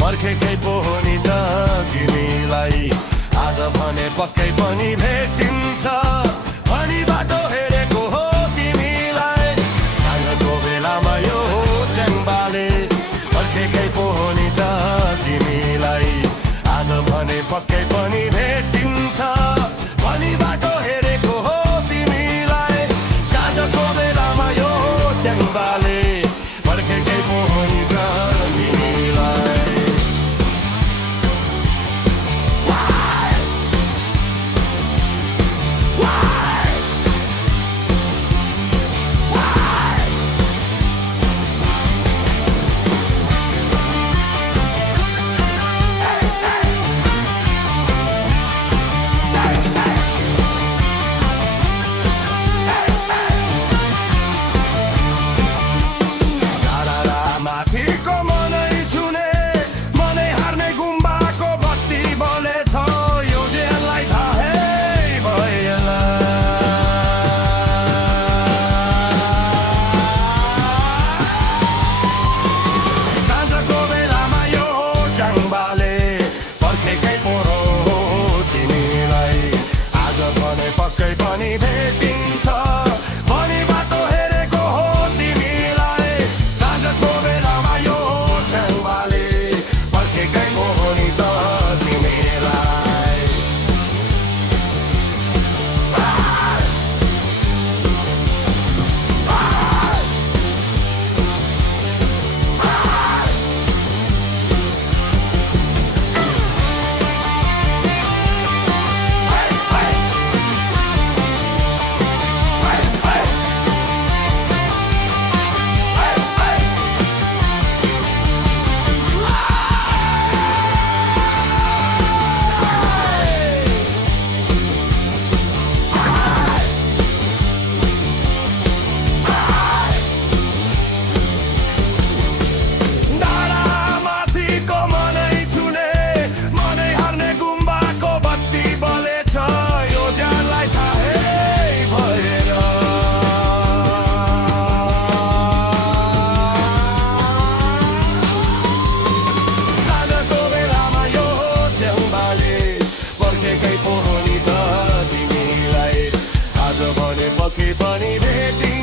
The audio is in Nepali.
पर्खेकै पो हो नि त तिमीलाई आज भने पक्कै पनि भेटिन्छ भनी बाटो हेरेको हो तिमीलाई साँझको बेलामा यो च्याङ्बाले पर्खेकै पो हो नि त तिमीलाई आज भने पक्कै पनि भेटिन्छ भनी बाटो हेरेको हो तिमीलाई साँझको बेलामा यो च्याङ्बाले पर्खेकै पो हो नि त तिमीलाई पक्कै पनि भेटिन्छ भनी बाटो हेरेको हो तिमीलाई साँझको बेलामा यो च्याङ्बाले पर्खेकै पो हो नि त तिमीलाई पक्कै पनि भेटिन्छ